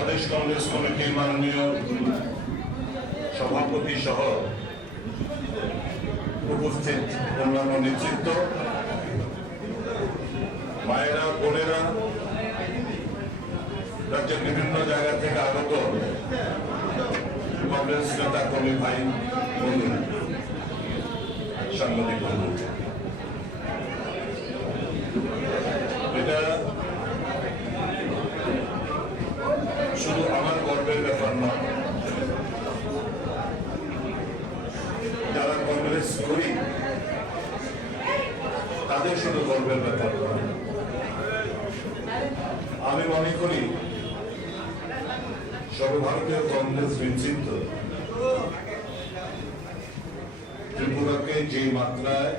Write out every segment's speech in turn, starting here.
প্রদেশ কংগ্রেস কমিটির মাননীয় সভাপতি সহ উপস্থিত অন্যান্য নেতৃত্ব, মায়েরা, বোনেরা, রাজ্যের বিভিন্ন জায়গা থেকে আগত কংগ্রেস নেতা কর্মী ভাই বন্ধুরা, সাংবাদিক বন্ধু, এটা শুধু আমার গর্বের ব্যাপার না, যারা কংগ্রেস করি তাদের শুধু গর্বের ব্যাপার নয়। আমি মনে করি সর্বভারতীয় কংগ্রেস নেতৃত্ব ত্রিপুরাকে যে মাত্রায়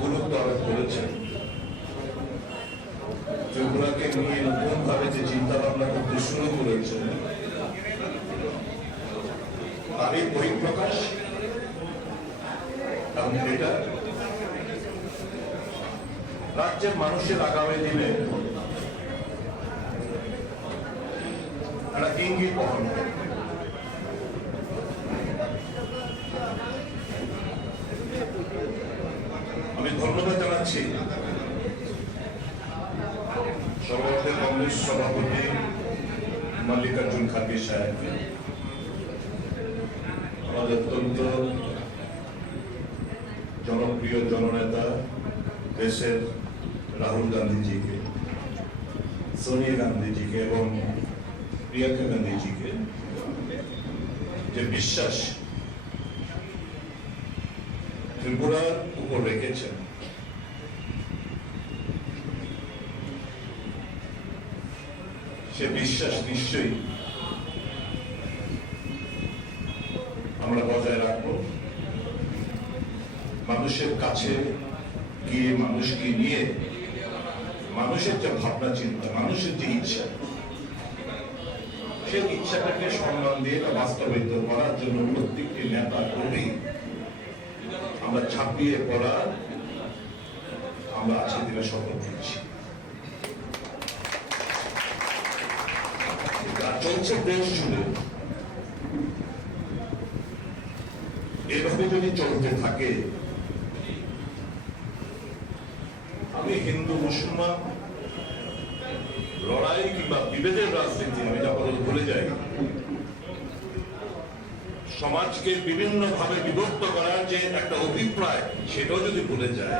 গুরুত্ব আরোপ করেছে, ত্রিপুরাকে নিয়ে নতুন ভাবে যে চিন্তা ভাবনা করতে শুরু করেছে, তারই বহিঃপ্রকাশ। এবং এটা রাজ্যের মানুষের আগামী দিনে একটা ইঙ্গিত বহন করে। আমি ধন্যবাদ জানাচ্ছি সর্বভারতীয় কংগ্রেস সভাপতি মল্লিকার্জুন খার্গে সাহেবকে, আমাদের অত্যন্ত জনপ্রিয় জননেতা দেশের রাহুল গান্ধীজিকে, সোনিয়া গান্ধীজিকে এবং প্রিয়াঙ্কা গান্ধীজিকে যে বিশ্বাস ত্রিপুরার উপর রেখেছেন, সে বিশ্বাস নিশ্চয়ই আমরা বজায় রাখবো। মানুষের কাছে গিয়ে মানুষকে নিয়ে মানুষের যে ভাবনা চিন্তা, মানুষের যে ইচ্ছা, সেই ইচ্ছাটাকে সম্মান দিয়ে বাস্তবায়িত করার জন্য প্রত্যেকটি নেতা কর্মী আমরা ছাপিয়ে পড়ার আমরা আজকে দিনে শপথ নিচ্ছি। চলছে দেশ জুড়ে, এভাবে যদি চলতে থাকে, আমি হিন্দু মুসলমান লড়াই কিংবা বিভেদের রাজনীতি আমি যখন ভুলে যাই, সমাজকে বিভিন্ন ভাবে বিভক্ত করার যে একটা অভিপ্রায় সেটাও যদি ভুলে যায়,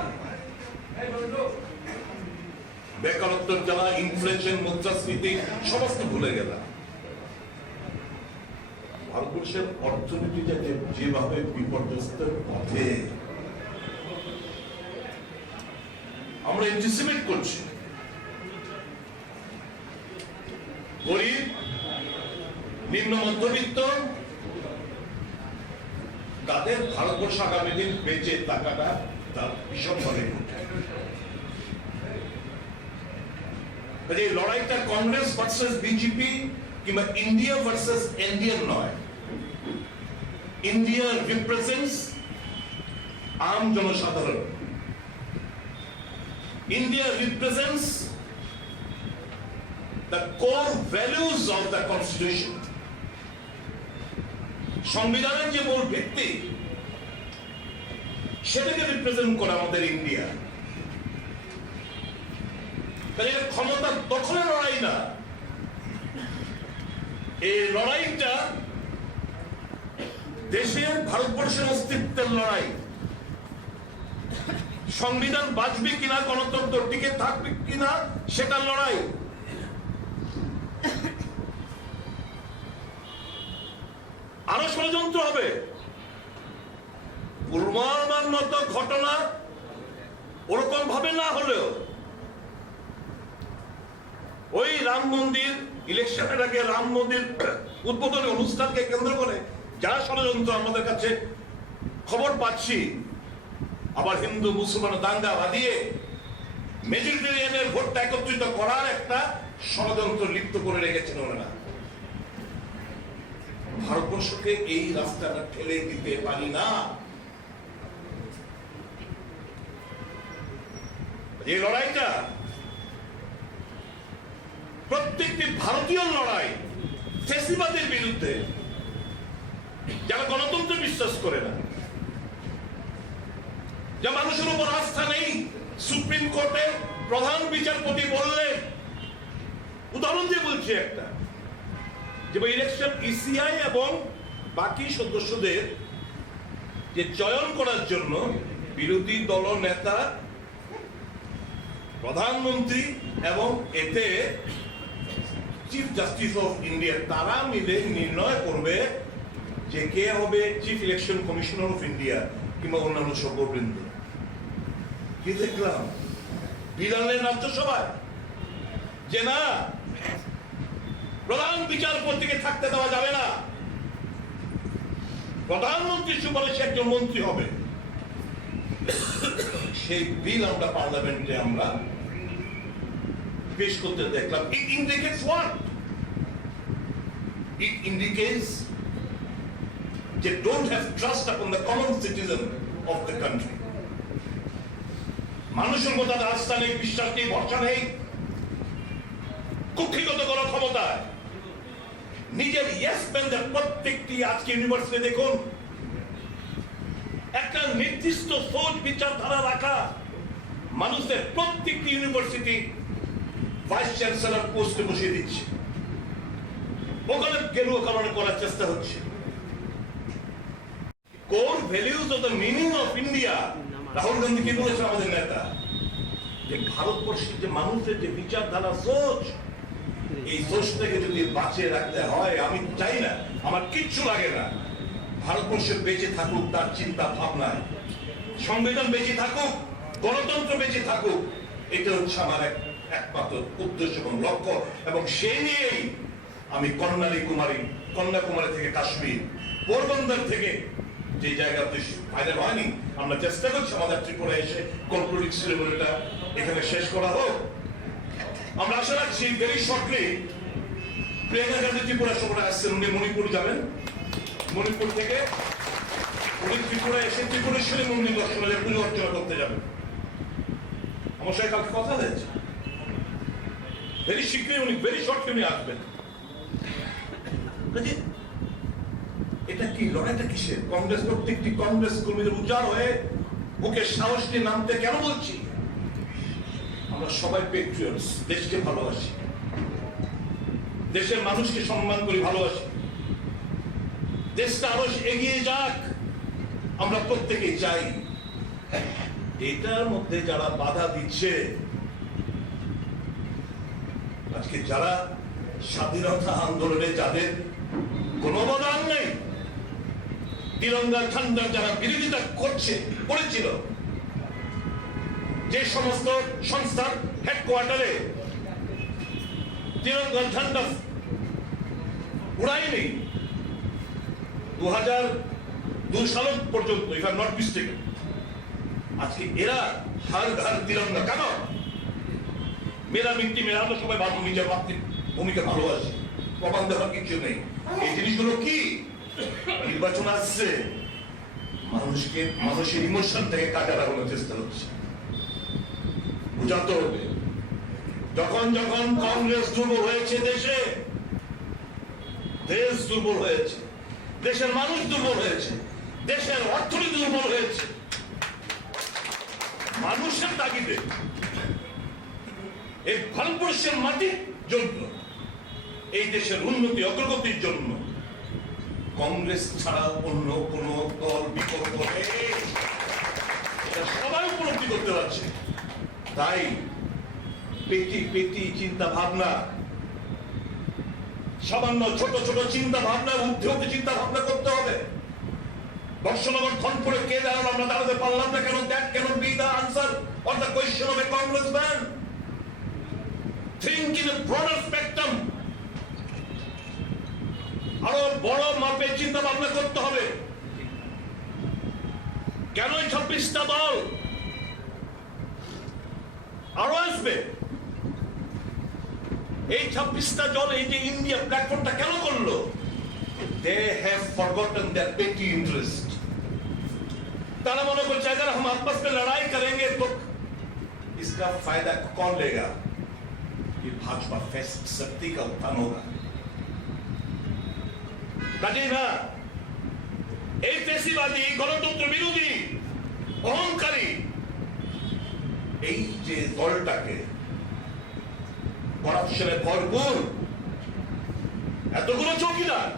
বেকারত্বের জ্বালা, ইনফ্লেশন, মুদ্রাস্ফীতি সমস্ত ভুলে গেলাম, ভারতবর্ষের অর্থনীতি যেভাবে বিপর্যস্তের পথে আমরা এন্টিসিপেট করছি, গরিব, নিম্ন মধ্যবিত্ত, তাদের ভারতবর্ষ আগামী দিন বেঁচে থাকাটা তার ভীষণভাবে এই লড়াইটা কংগ্রেস ভার্সেস বিজেপি কিংবা ইন্ডিয়া ভার্সেস ইন্ডিয়ান নয়। ইন্ডিয়া রিপ্রেজেন্টস আম জনসাধারণ, India represents the core values of the constitution, সংবিধানের যে মূল ভিত্তি সেটাকে রিপ্রেজেন্ট করে আমাদের ইন্ডিয়া। তাহলে ক্ষমতা দখলের লড়াই না, এই লড়াইটা দেশের, ভারতবর্ষের অস্তিত্বের লড়াই। সংবিধান বাঁচবে কিনা, গণতন্ত্র টিকে থাকবে কিনা সেটার লড়াই। আরো ষড়যন্ত্র হবে, পুলওয়ামার মতো ঘটনা ওরকম ভাবে না হলেও ওই রাম মন্দির ইলেকশনের আগে রাম মন্দির উদ্বোধনী অনুষ্ঠানকে কেন্দ্র করে যারা ষড়যন্ত্র আমাদের কাছে খবর পাচ্ছি, আবার হিন্দু মুসলমান দাঙ্গা বাঁধিয়ে মেজরিটেরিয়ানের ভোটটা একত্রিত করার একটা ষড়যন্ত্র লিপ্ত করে রেখেছেন ওনারা। ভারতবর্ষকে এই রাস্তাটা ঠেলে দিতে পারি না। এই লড়াইটা প্রত্যেকটি ভারতীয় লড়াই ফ্যাসিবাদের বিরুদ্ধে, যারা গণতন্ত্রে বিশ্বাস করে না, যা মানুষের উপর আস্থা নেই। সুপ্রিম কোর্টের প্রধান বিচারপতি বললেন, উদাহরণ দিয়ে বলছি একটা, যে ইলেকশন ইসিআই এবং বাকি সদস্যদের যে চয়ন করার জন্য বিরোধী দল নেতা, প্রধানমন্ত্রী এবং এতে চিফ জাস্টিস অফ ইন্ডিয়া তারা মিলে নির্ণয় করবে যে কে হবে chief election commissioner of India কিংবা অন্যান্য সভ্যবৃন্দ। কি দেখলাম বিধানের রাজ্যসভায় যে না, প্রধান বিচারপতিকে থাকতে দেওয়া যাবে না, প্রধানমন্ত্রীর সুপারিশে একজন মন্ত্রী হবে। সেই বিল আমরা পার্লামেন্টে আমরা পেশ করতে দেখলাম। It indicates what? It indicates they don't have trust upon the common citizen of the country. মানুষের মধ্যে আস্থা নেই, বিশ্বাস নেই, ভরসা নেই, কুক্ষিগত করার ক্ষমতায় নিজের ইয়েস ম্যানদের প্রত্যেকটি আজকে ইউনিভার্সিটি দেখুন, একটা নির্দিষ্ট সোচ বিচারধারা রাখা মানুষের প্রত্যেকটি ইউনিভার্সিটি ভাইস চ্যান্সেলর পোস্টে বসিয়ে দিচ্ছে, ওখানে গেরুয়া কারণ করার চেষ্টা হচ্ছে। Core values of the meaning of India, Rahul Gandhi কি বলেছেন আমাদের নেতা, যে ভারতবর্ষের যে মানুষের যে বিচারধারা সোচ, এই সোচটাকে যদি বাঁচিয়ে রাখতে হয়, আমি চাই না, আমার কিচ্ছু লাগে না ভারতবর্ষের বেঁচে থাকুক তার চিন্তা ভাবনায়, সংবিধান বেঁচে থাকুক, গণতন্ত্র বেঁচে থাকুক, এটা হচ্ছে আমার একমাত্র উদ্দেশ্য এবং লক্ষ্য। এবং সেই নিয়েই আমি কন্যাকুমারী থেকে কাশ্মীর, পোরবন্দর থেকে যে জায়গাতে ফাইনাল হয়নি, আমরা চেষ্টা করছি আমাদের ত্রিপুরা এসে কনক্লুডিং সেরেমনিটা এখানে শেষ করা হোক। আমরা আশা রাখছি ভেরি শর্টলি প্রিয়াঙ্কা গান্ধী ত্রিপুরা সফরে আসছেন, উনি মণিপুর যাবেন, মণিপুর থেকে উনি ত্রিপুরা এসে ত্রিপুরেশ্বরী মন্দির দর্শনে পুজো অর্চনা করতে যাবেন। আমার সাথে কালকে কথা হয়েছে, ভেরি শীঘ্রই উনি ভেরি শর্টলি উনি আসবেন। এটা কি লড়াইটা কিসের? কংগ্রেস প্রত্যেকটি কংগ্রেস কর্মীদের উজাড় হয়ে বুকে সাহস নিয়ে নামতে কেন বলছি? আমরা সবাই পেট্রিয়টস, দেশকে ভালোবাসি, দেশের মানুষকে সম্মান করি, ভালোবাসি, দেশটা আরো এগিয়ে যাক আমরা প্রত্যেকেই চাই। এটার মধ্যে যারা বাধা দিচ্ছে, আজকে যারা স্বাধীনতা আন্দোলনে যাদের কোনো অবদান নেই, তিরঙ্গা ঝান্ডার যারা বিরোধিতা করেছিল, যে সমস্ত সংস্থার হেডকোয়ার্টারে তিরঙ্গা ঝান্ডা উড়ায়নি 2002 সাল পর্যন্ত, এখানে নর্থ ইস্ট থেকে, আজকে এরা হার ঘর তিরঙ্গা কেন? মেরা মিট্টি মেরা, আমরা সবাই ভালো নিজের মাতৃভূমিকে ভালোবাসি, প্রমাণ দেওয়ার কিছু নেই। এই জিনিসগুলো কি? নির্বাচন আসছে, মানুষের ইমোশনটাকে কাজে লাগানোর চেষ্টা হচ্ছে, বুঝাতে হবে। যখন যখন কংগ্রেস দুর্বল হয়েছে, দেশ দুর্বল হয়েছে, দেশের মানুষ দুর্বল হয়েছে, দেশের অর্থনীতি দুর্বল হয়েছে, মানুষের তাগিদে এই ভারতবর্ষের মাটির জন্য, এই দেশের উন্নতি অগ্রগতির জন্য কংগ্রেস ছাড়া অন্য কোন দল বিকল্প নেই, এটা সবাই উপলব্ধি করতে পারছে। তাই পেটি চিন্তা ভাবনা, সামান্য ছোট ছোট চিন্তা ভাবনা, উদ্যোগ চিন্তা ভাবনা করতে হবে। বর্ষনগর ধনপুরে কে দাঁড়ালো, আমরা দাঁড়াতে পারলাম না কেন? That cannot be the answer or the question of a congressman. Think in a broader spectrum, আরো বড় মাপে চিন্তা ভাবনা করতে হবে। কেন 26টা দল আরো আসবে? এই 26টা দল এই যে ইন্ডিয়া প্ল্যাটফর্মটা কেন করলো? They have forgotten their petty interest. तारा मनो को अगर हम आपस में लड़ाई करेंगे तो इसका फायदा कौन लेगा? ये भाजपा फेस्ट शक्ति का उत्थान होगा। কাজেই না এই ফেসিবাদী গণতন্ত্র বিরোধী অহংকারী এই যে দলটাকে করাপশনে ভরপুর এতগুলো চৌকিদার,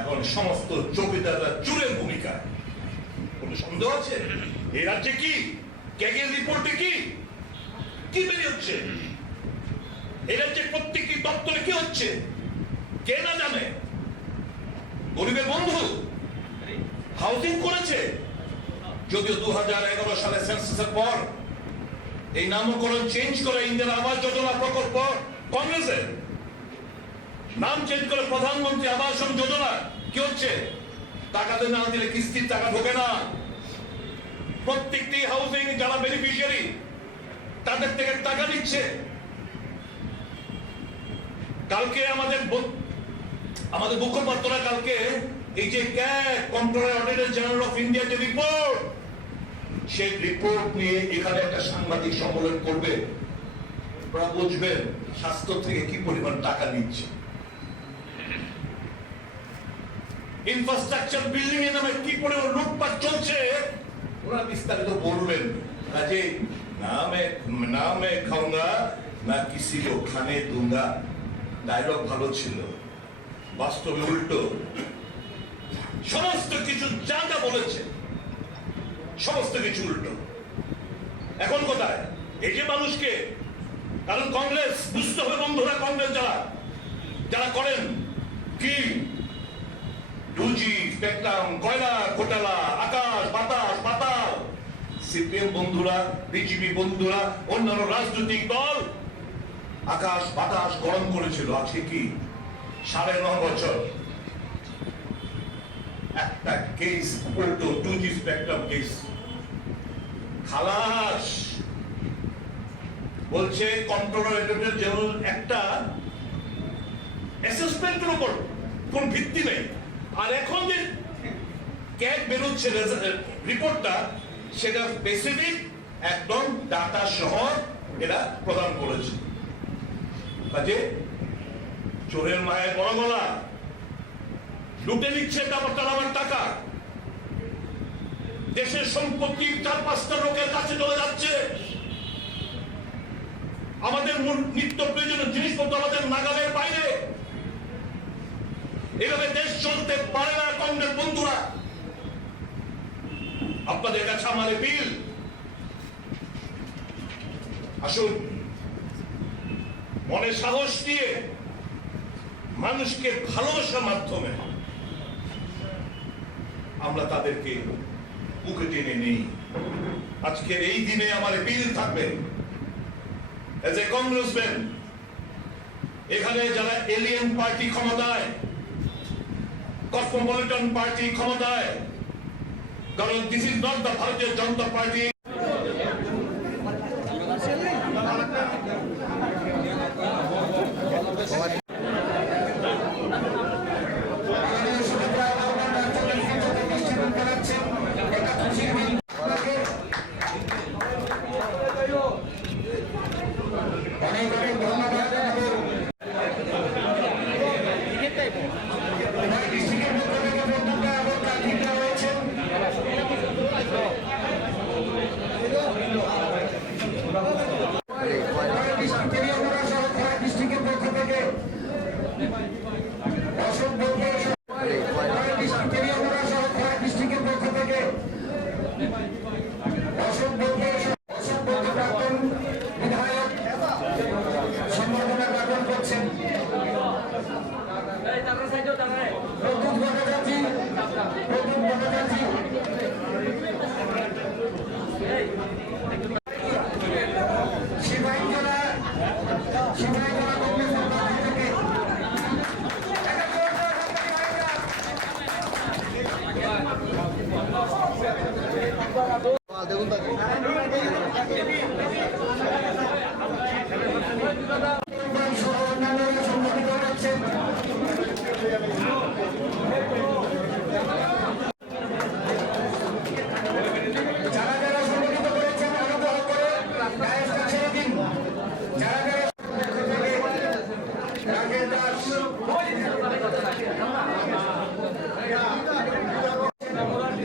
এখন সমস্ত চৌকিদাররা চুরের ভূমিকা। কোন সন্দেহ আছে এই রাজ্যে কি ক্যাগের রিপোর্টে কি কি বেরিয়ে হচ্ছে? এই রাজ্যে প্রত্যেকটি দপ্তরে কি হচ্ছে কে না জানে? গরিবের বন্ধু হাউজিং করেছে, যদিও 2011 সালে সেন্সাসের পর এই নামকরণ চেঞ্জ করে ইন্দিরা আবাস যোজনা প্রকল্প, কংগ্রেসের নাম চেঞ্জ করে প্রধানমন্ত্রী আবাস যোজনা। কি হচ্ছে? টাকা না দিলে কিস্তির টাকা ঢোকে না। প্রত্যেকটি হাউজিং যারা বেনিফিশিয়ারি তাদের থেকে টাকা দিচ্ছে। কালকে আমাদের মুখপাত্ররা কালকে এই যে controller auditor general of India যে রিপোর্ট, সেই রিপোর্ট নিয়ে এখানে একটা সাংবাদিক সম্মেলন করবে, ওরা বুঝবেন স্বাস্থ্য থেকে কি পরিমাণ টাকা নিচ্ছে। ইনফ্রাস্ট্রাকচার বিল্ডিং এর নামে কি পরিমাণ লুটপাট চলছে ওরা বিস্তারিত বলবেন। কাজে না মে খাউঙ্গা না কিসি কো খানে দুঙ্গা ডায়লগ ভালো ছিল, বাস্তবে উল্টো। সমস্ত কিছু যা যা বলেছে সমস্ত কিছু উল্টো। এখন কোথায় এই যে মানুষকে? কারণ কংগ্রেস বুঝতে হবে বন্ধুরা, কংগ্রেস যারা করেন কি 2G স্পেকট্রাম, কয়লা ঘোটালা, আকাশ বাতাস পাতাল। সিপিএম বন্ধুরা, বিজেপি বন্ধুরা, অন্যান্য রাজনৈতিক দল আকাশ বাতাস গরম করেছিল। আজকে কি 9.5 বছর একটা কেস উল্টো 2G স্পেকট্রাম কেস খালাস বলছে কন্ট্রোলার অডিটর জেনারেল। একটা অ্যাসেসমেন্টের উপর কোন ভিত্তি নেই। আর এখন যে ক্যাগ বেরোচ্ছে রিপোর্টটা, সেটা স্পেসিফিক একদম ডাটা সহ এরা প্রদান করেছে। কাজে চোরের মায়ের বড় গলা, লুটে নিচ্ছে আমার টাকা। দেশের সম্পত্তি 4-5টা লোকের কাছে চলে যাচ্ছে। আমাদের নিত্য প্রয়োজনীয় জিনিসপত্র আমাদের নাগালের বাইরে। এভাবে দেশ চলতে পারে না কংগ্রেস বন্ধুরা। আপনাদের কাছে আমার বিল, আসুন মনে সাহস দিয়ে মানুষকে ভালোবাসার মাধ্যমে আমরা তাদেরকে বুকে টেনে নেই। আজকের এই দিনে আমার বিল থাকবে এজ এ কংগ্রেসম্যান। এখানে যারা এলিয়েন পার্টি ক্ষমতায়, কসমোপলিটন পার্টি ক্ষমতায়, কারণ দিস ইজ নট দ্য ভারতীয় জনতা পার্টি।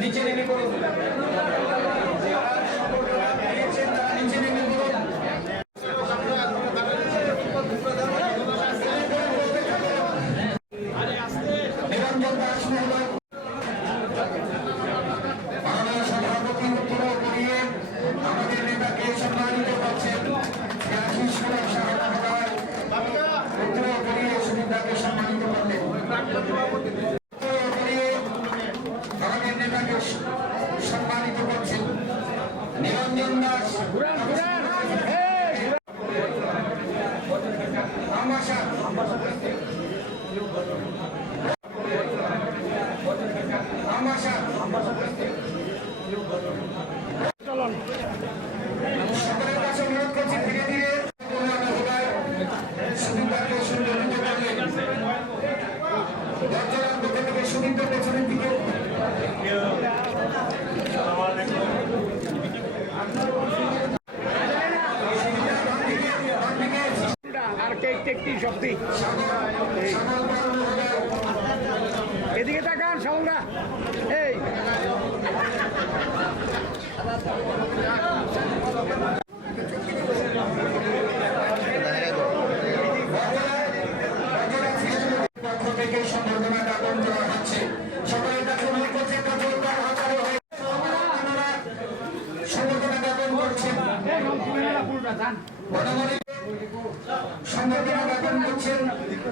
নিচে নেমে পড়ুন। নিচে নেমে পড়ুন। নিরঞ্জন দাস মহোদয় বাংলা সভাপতি উত্তর করিয়ে আমাদের নেতাকে সম্মানিত করছেন। আশিস কুমার সাহা মহোদয় উত্তর করিয়ে সুবিধাকে সম্মানিত করলেন। আমাদের নেতাকে সম্মানিত করছেন নিরঞ্জন দাস আম্বাসাদ সকলের কাছে অনুরোধ করছি ধীরে ধীরে সুবিধাকে সুন্দরিত করলেন। দরজার মধ্যে থেকে সুবিধা পেছনের দিকে এদিকে তাকান সাউন্ডা এই পক্ষ থেকে সম্বর্ধনা জ্ঞাপন করা হচ্ছে। সকলের কাছে অনুরোধ করছে একটা জোরদার হাততালি হয়ে সম্বর্ধনা জ্ঞাপন করছেন। বনমালী সম্বর্ধনা জ্ঞাপন করছেন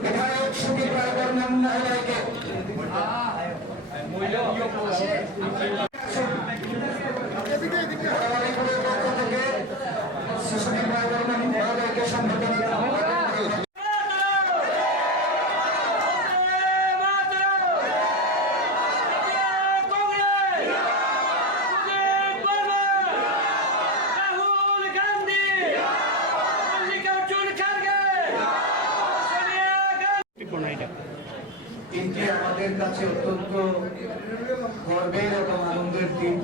বিধায়ক সুদীপ রায় বর্মন মহোদয়কে। বনমালীপুরের পক্ষ থেকে সুদীপ রায় বর্মন মহোদয়কে সম্বর্ধনা জ্ঞাপন করা হচ্ছে। দিনটি আমাদের কাছে অত্যন্ত গর্বের এবং আনন্দের দিন।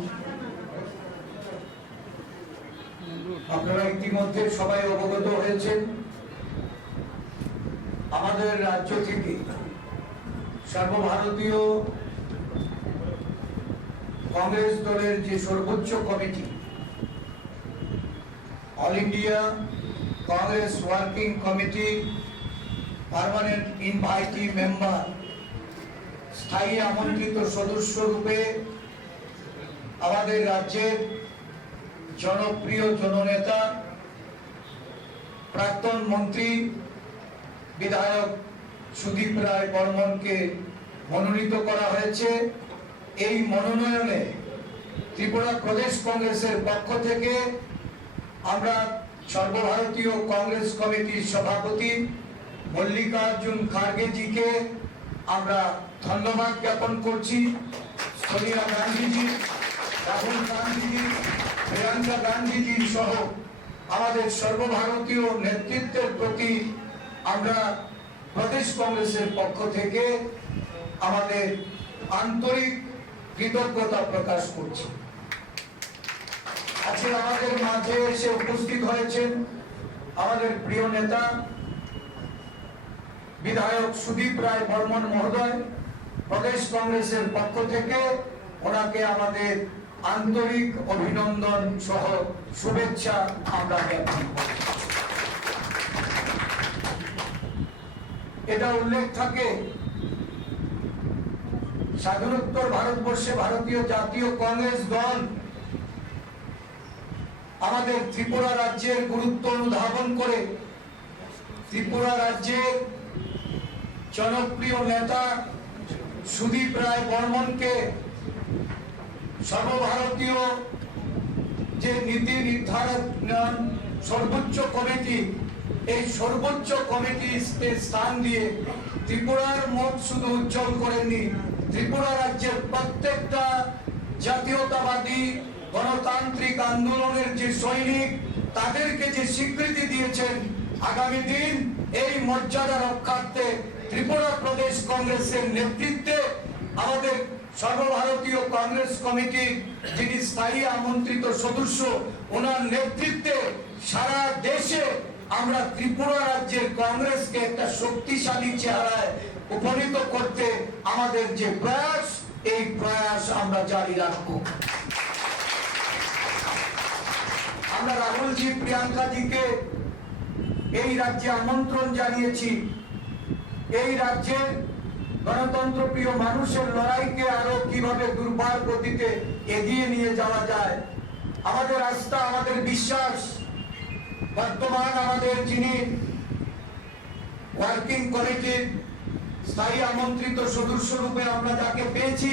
আপনারা ইতিমধ্যে সবাই অবগত হয়েছেন আমাদের রাজ্য থেকে সর্বভারতীয় কংগ্রেস দলের যে সর্বোচ্চ committee all India Congress working committee permanent invitee member স্থায়ী আমন্ত্রিত সদস্য রূপে আমাদের রাজ্যের জনপ্রিয় জননেতা প্রাক্তন মন্ত্রী বিধায়ক সুদীপ রায় বর্মনকে মনোনীত করা হয়েছে। এই মনোনয়নে ত্রিপুরা প্রদেশ কংগ্রেসের পক্ষ থেকে আমরা সর্বভারতীয় কংগ্রেস কমিটির সভাপতি মল্লিকার্জুন খার্গে জিকে আমরা ধন্যবাদ জ্ঞাপন করছি। সোনিয়া গান্ধীজি, রাহুল গান্ধীজি, প্রিয়াঙ্কা গান্ধীজি সহ আমাদের সর্বভারতীয় নেতৃত্বের প্রতি আমরা প্রদেশ কংগ্রেসের পক্ষ থেকে আমাদের আন্তরিক কৃতজ্ঞতা প্রকাশ করছি। আজকে আমাদের মাঝে এসে উপস্থিত হয়েছেন আমাদের প্রিয় নেতা বিধায়ক সুদীপ রায় বর্মন মহোদয়। প্রদেশ কংগ্রেসের পক্ষ থেকে ওনাকে আমাদের আন্তরিক অভিনন্দন সহ শুভেচ্ছা আমরা জ্ঞাপন করি। এটা উল্লেখ থাকে স্বাধীনোত্তর ভারতবর্ষে ভারতীয় জাতীয় কংগ্রেস দল আমাদের ত্রিপুরা রাজ্যের গুরুত্ব অনুধাবন করে ত্রিপুরা রাজ্যের জনপ্রিয় নেতা সুদীপ রায় বর্মনকে সর্বভারতীয় যে নীতি নির্ধারণ সর্বোচ্চ কমিটি, এই সর্বোচ্চ কমিটিতে স্থান দিয়ে ত্রিপুরার মুখ শুধু উজ্জ্বল করেননি, ত্রিপুরা রাজ্যের প্রত্যেকটা জাতীয়তাবাদী গণতান্ত্রিক আন্দোলনের যে সৈনিক তাদেরকে যে স্বীকৃতি দিয়েছেন, আগামী দিন এই মর্যাদা রক্ষার্থে ত্রিপুরা প্রদেশ কংগ্রেসের নেতৃত্বে আমাদের সর্বভারতীয় কংগ্রেস কমিটি যিনি স্থায়ী আমন্ত্রিত সদস্য, ওনার নেতৃত্বে সারা দেশে আমরা ত্রিপুরা রাজ্যের কংগ্রেসকে একটা শক্তিশালী চেহারায় উপনীত করতে আমাদের যে প্রয়াস, এই প্রয়াস আমরা জারি রাখবো। আমরা রাহুলজি, প্রিয়াঙ্কাজিকে এই রাজ্যে আমন্ত্রণ জানিয়েছি। এই রাজ্যে গণতন্ত্র প্রিয় মানুষের লড়াইকে আরো কিভাবে দুর্বার গতিতে এগিয়ে নিয়ে যাওয়া যায়। আমাদের আস্থা, আমাদের বিশ্বাস, বর্তমান আমাদের যিনি ওয়ার্কিং কমিটির স্থায়ী আমন্ত্রিত সদস্য রূপে আমরা যাকে পেয়েছি,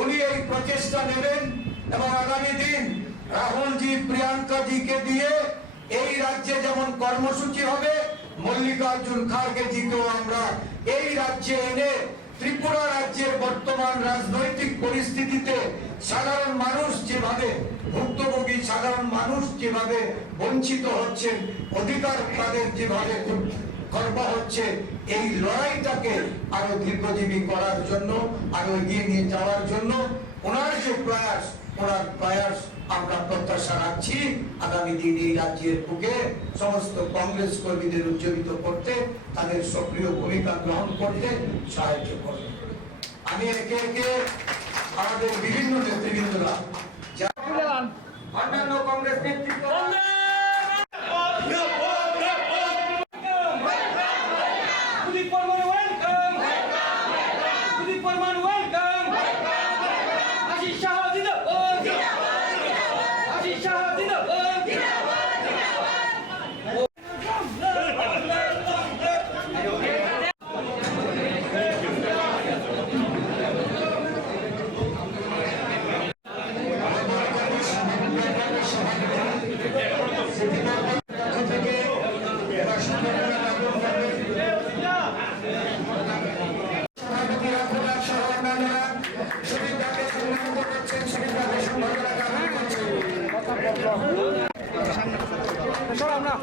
উনি এই প্রচেষ্টা নেবেন এবং আগামী দিন রাহুলজি, প্রিয়াঙ্কাজিকে দিয়ে এই রাজ্যে যেমন কর্মসূচি হবে, মল্লিকার্জুন খাড়গে জিকেও আমরা এই রাজ্যে এনে ত্রিপুরা রাজ্যের বর্তমান রাজনৈতিক পরিস্থিতিতে সাধারণ মানুষ যেভাবে ভুক্তভোগী, সাধারণ মানুষ যেভাবে বঞ্চিত হচ্ছেন, অধিকার তাদের যেভাবে খর্ব হচ্ছে, এই লড়াইটাকে আরো দীর্ঘজীবী করার জন্য, আরো এগিয়ে নিয়ে যাওয়ার জন্য ওনার যে প্রয়াস, ওনার প্রয়াস আমরা প্রত্যাশা রাখছি আগামী দিন এই রাজ্যের বুকে সমস্ত কংগ্রেস কর্মীদের উজ্জীবিত করতে, তাদের সক্রিয় ভূমিকা গ্রহণ করতে সাহায্য করবে। আমি একে একে আমাদের বিভিন্ন নেতৃবৃন্দরা অন্যান্য কংগ্রেস নেতৃত্ব সব আমরা